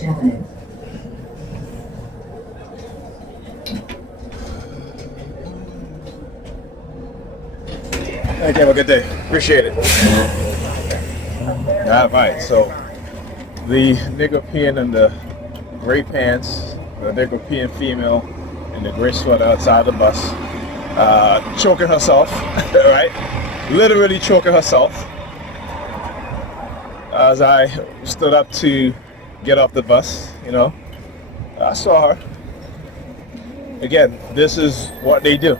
Thank you. Have a good day. Appreciate it. All right. So the Negropean and the gray pants, the Negropean female in the gray sweater outside the bus, choking herself, right? Literally choking herself. As I stood up to get off the bus, I saw her. Again, this is what they do.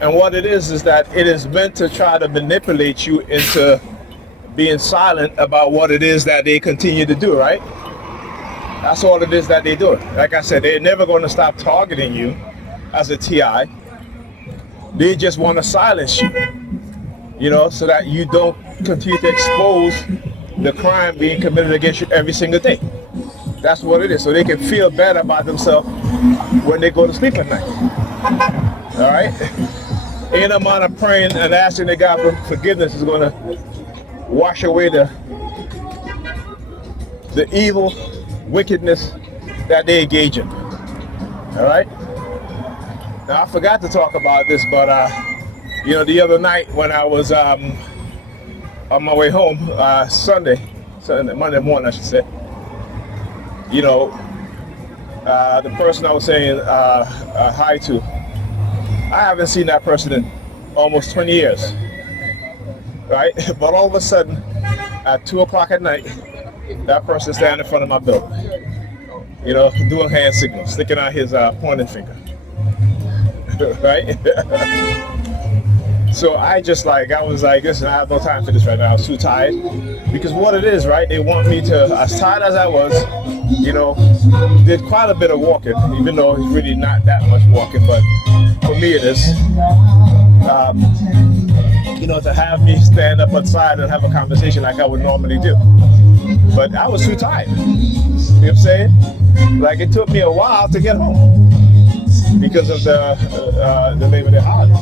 And what it is that it is meant to try to manipulate you into being silent about what it is that they continue to do, right? That's all it is that they do. Like I said, they're never going to stop targeting you as a TI. They just want to silence you, so that you don't continue to expose the crime being committed against you every single day. That's what it is. So they can feel better about themselves when they go to sleep at night. All right? Any amount of praying and asking the God for forgiveness is going to wash away the evil wickedness that they engage in. All right? Now, I forgot to talk about this, but the other night when I was on my way home, Monday morning, I should say, the person I was saying hi to, I haven't seen that person in almost 20 years, right? But all of a sudden, at 2 o'clock at night, that person standing in front of my building, doing hand signals, sticking out his pointing finger, right? So I was like, listen, I have no time for this right now. I was too tired. Because what it is, right, they want me to, as tired as I was, did quite a bit of walking, even though it's really not that much walking, but for me it is. To have me stand up outside and have a conversation like I would normally do. But I was too tired. You know what I'm saying? Like, it took me a while to get home because of the Labor Day holiday.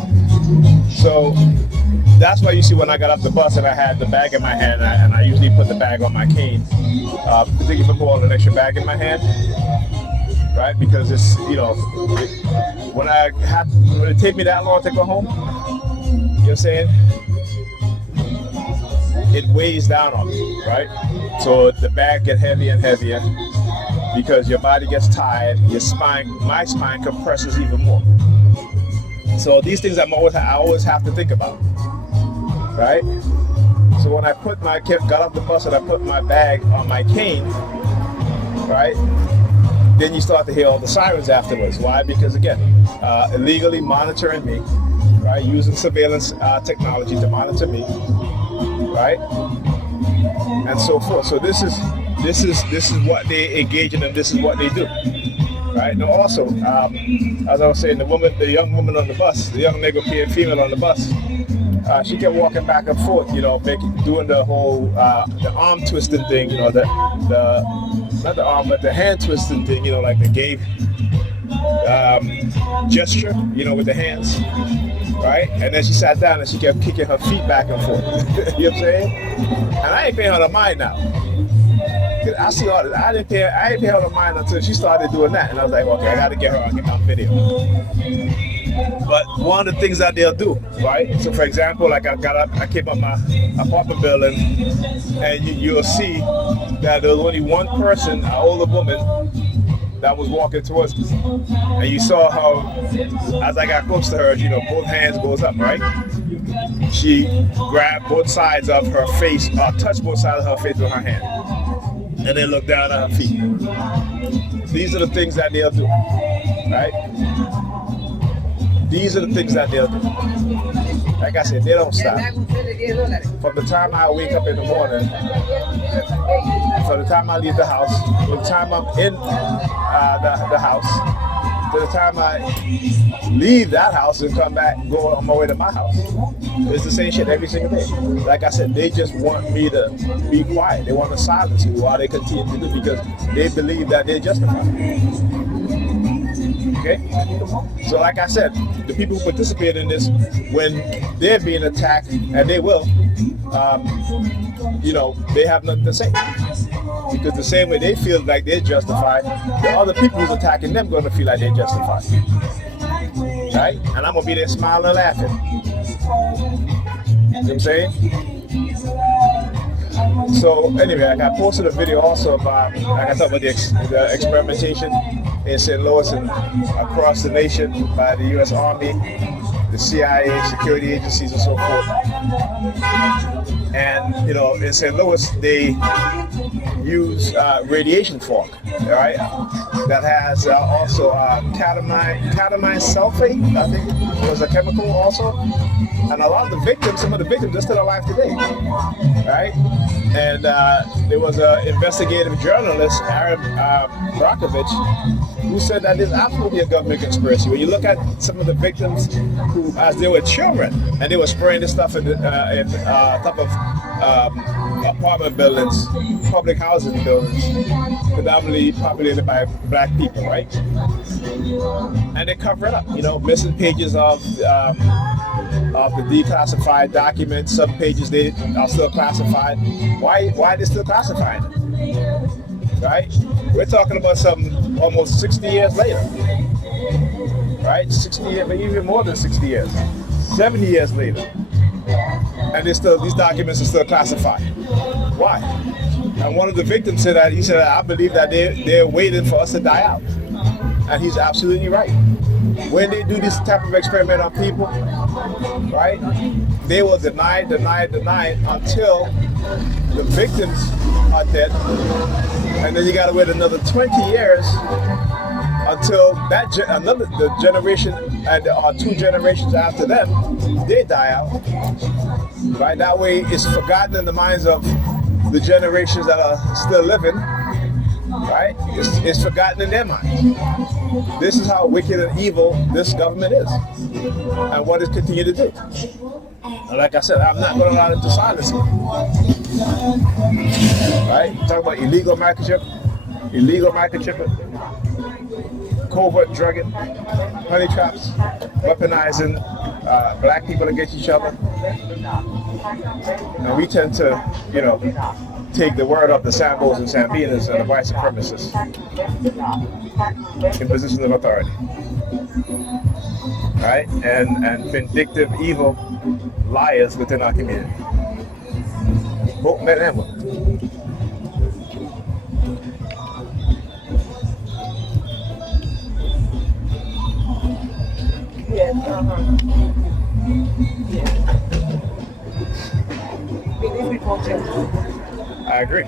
So that's why you see when I got off the bus and I had the bag in my hand, and I usually put the bag on my cane, particularly if I'm holding an extra bag in my hand, right? Because it's, when it take me that long to go home, you know what I'm saying? It weighs down on me, right? So the bag gets heavier and heavier because your body gets tired, my spine compresses even more. So these things I always have to think about, right? So when I got off the bus and I put my bag on my cane, right? Then you start to hear all the sirens afterwards. Why? Because again, illegally monitoring me, right? Using surveillance technology to monitor me, right? And so forth. So this is what they engage in, and this is what they do. Right. Now, also, as I was saying, the young woman on the bus, the young Negropean female on the bus, she kept walking back and forth, doing the whole the arm twisting thing, not the arm, but the hand twisting thing, like the gay gesture, with the hands, right? And then she sat down and she kept kicking her feet back and forth. You know what I'm saying? And I ain't paying her no mind now. I see all this. I ain't pay her no mind until she started doing that, and I was like, okay, I got to get her on video. But one of the things that they'll do, right? So, for example, like I came up my apartment building, and you'll see that there was only one person, an older woman, that was walking towards me, and you saw how, as I got close to her, both hands goes up, right? She grabbed both sides of her face, touched both sides of her face with her hand, and then look down at her feet. These are the things that they'll do, right? These are the things that they'll do. Like I said, they don't stop. From the time I wake up in the morning, from the time I leave the house, from the time I'm in the house, to the time I leave that house and come back, go on my way to my house, it's the same shit every single day. Like I said, they just want me to be quiet. They want to silence me while they continue to do, because they believe that they're justified. Okay? So like I said, the people who participate in this, when they're being attacked, and they will, they have nothing to say. Because the same way they feel like they're justified, the other people who's attacking them going to feel like they're justified. Right? And I'm going to be there smiling and laughing. You know what I'm saying? So anyway, like I posted a video also about, like I talked about the experimentation in St. Louis and across the nation by the U.S. Army, the CIA, security agencies, and so forth. And in St. Louis, they use radiation fog, right? That has also catamine sulfate, I think was a chemical also. And a lot of the victims, some of the victims, are still alive today, right? And there was an investigative journalist, Aaron Brockovich, who said that there's absolutely a government conspiracy. When you look at some of the victims who, as they were children, and they were spraying this stuff in top of apartment buildings, public housing buildings, predominantly populated by black people, right? And they cover it up, missing pages of the declassified documents. Some pages they are still classified. Why are they still classified? Right? We're talking about some almost 60 years later. Right? 60 years, maybe even more than 60 years. 70 years later. And these documents are still classified. Why? And one of the victims said that, he said, I believe that they're waiting for us to die out. And he's absolutely right. When they do this type of experiment on people, right, they will deny until the victims are dead. And then you got to wait another 20 years until the generation and 2 generations after them, they die out. Right? That way it's forgotten in the minds of the generations that are still living. Right? It's forgotten in their minds. This is how wicked and evil this government is, and what it continues to do. And like I said, I'm not going to allow it to silence me. Right? Talk about illegal microchipping, covert drugging, honey traps, weaponizing black people against each other. And we tend to, take the word of the Sambos and Sambinas and the white supremacists in positions of authority, right? And vindictive, evil liars within our community, both men and women. Yes, I agree.